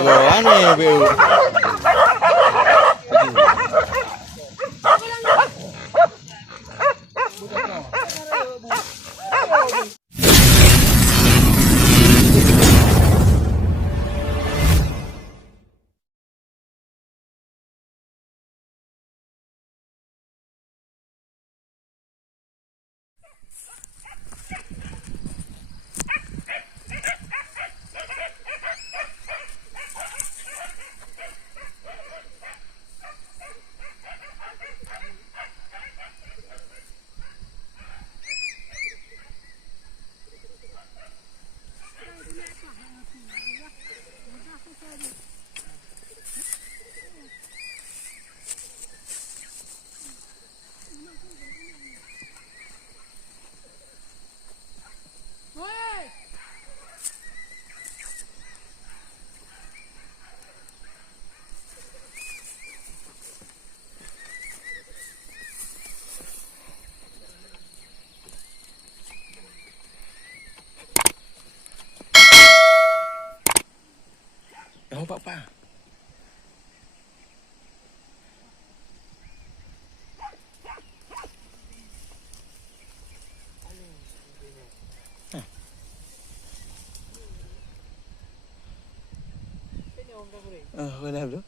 jago aneh bu. Tahu apa? Boleh belum?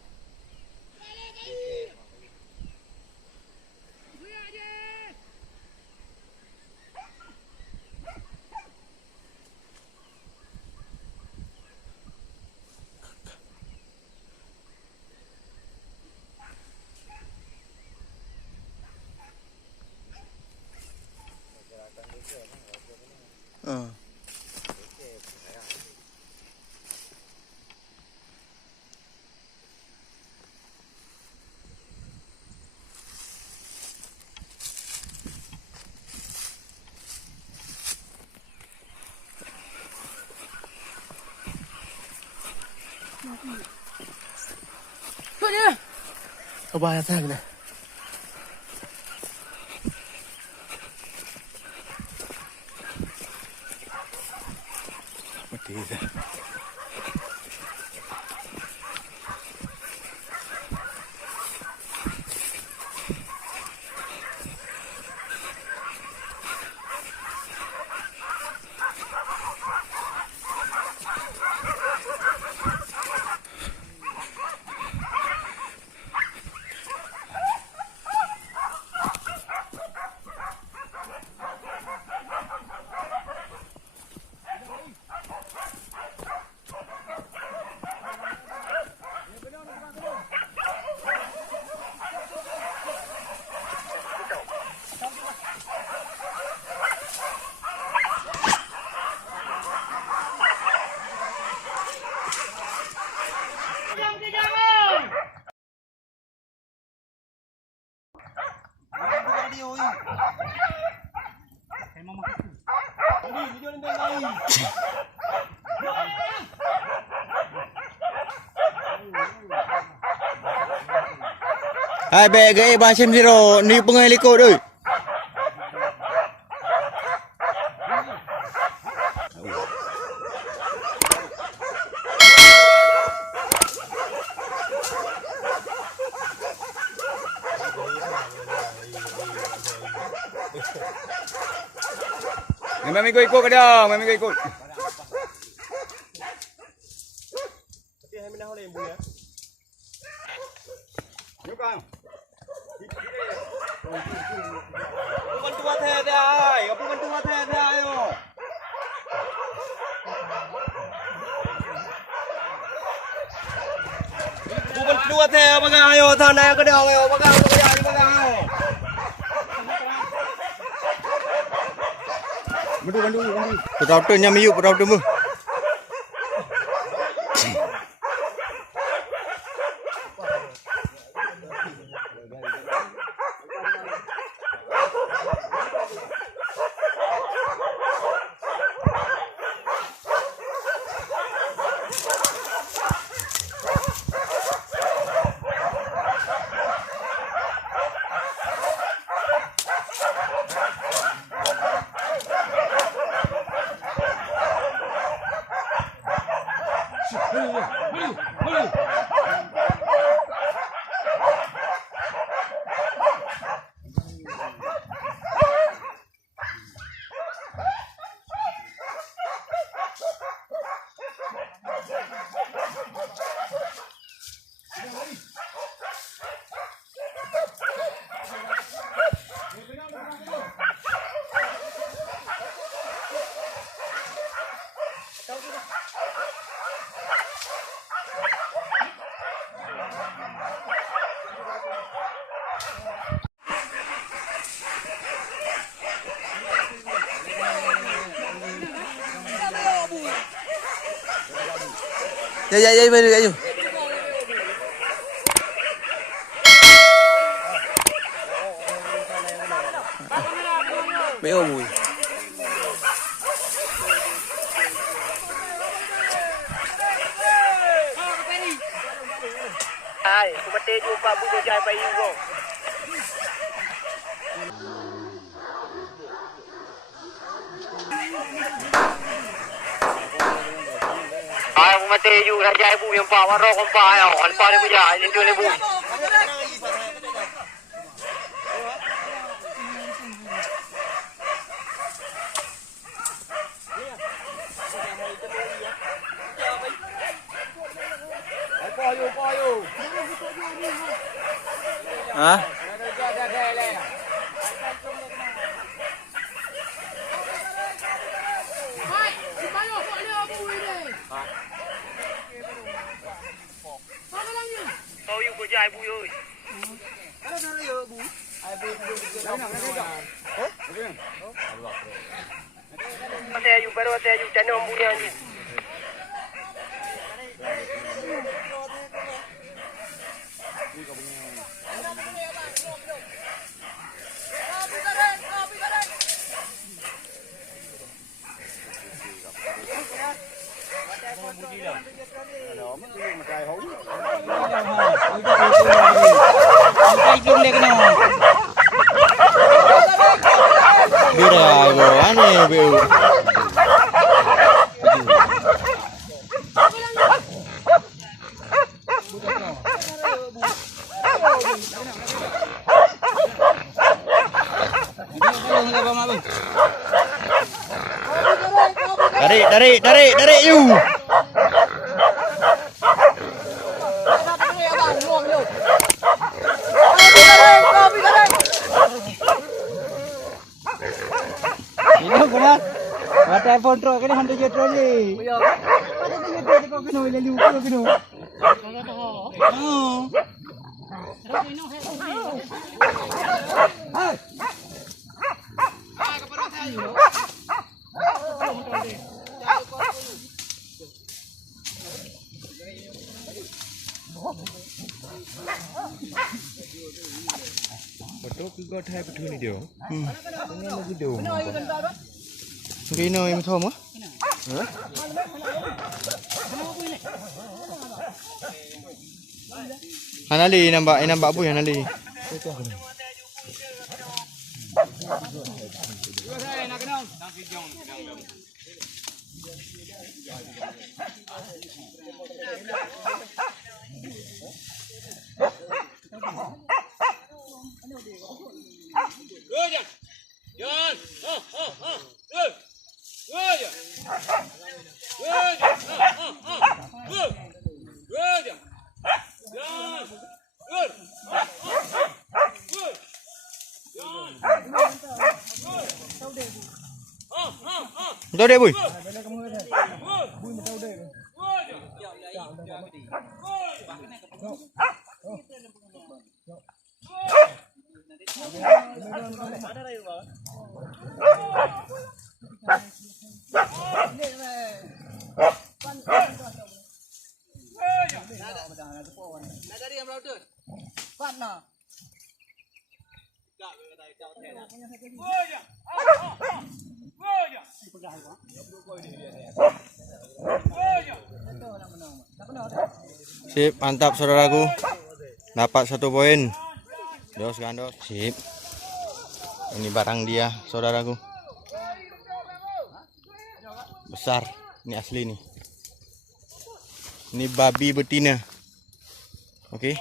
Punya. Apa yang tak kena? Mati dah. Hai baik gaya bahasa Miro ni pengen ikut tu. Memang ikut ke dah, memang ikut. Tapi hai menah oleh ibu ya. Yuk kang. Bantu hati dah, apa bantu hati dah ayo. Bantu hati bagang ayo, tanah yang kedong ayo, bagang ayo. Bantu. Perautan yang miyuk perautan mu. Ya, mari ayo. Meo mui. Hai, aku mati jumpa buku jai bayi go. Aku mati juga raja ibu yang bawa rok kompa ya, kompa ni punya, ini tu ibu. Hả? Baru ada you channel Punya ni. Dari you. Ini benar. Mata iPhone tro kini hantu je tro ni. Ya. Ada je tro kau kena lalu kau kena. Betul juga thai betul ni dia. Ini lagi dia. Ini yang thom ah? Hanali nampak bu yang hanali. Tahu deh, Boy. Sip, mantap saudaraku. Dapat 1 poin. Dos gandos. Sip. Ini barang dia, saudaraku. Besar. Ini asli nih. Ini babi betina. Oke.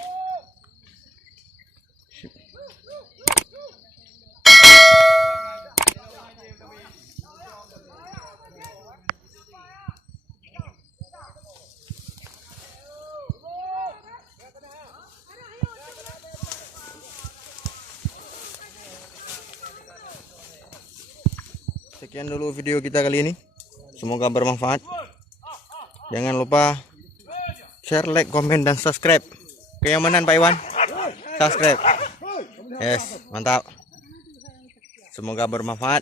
Sekian dulu video kita kali ini. Semoga bermanfaat. Jangan lupa share, like, komen, dan subscribe. Kenyamanan Pak Iwan. Subscribe. Yes, mantap. Semoga bermanfaat.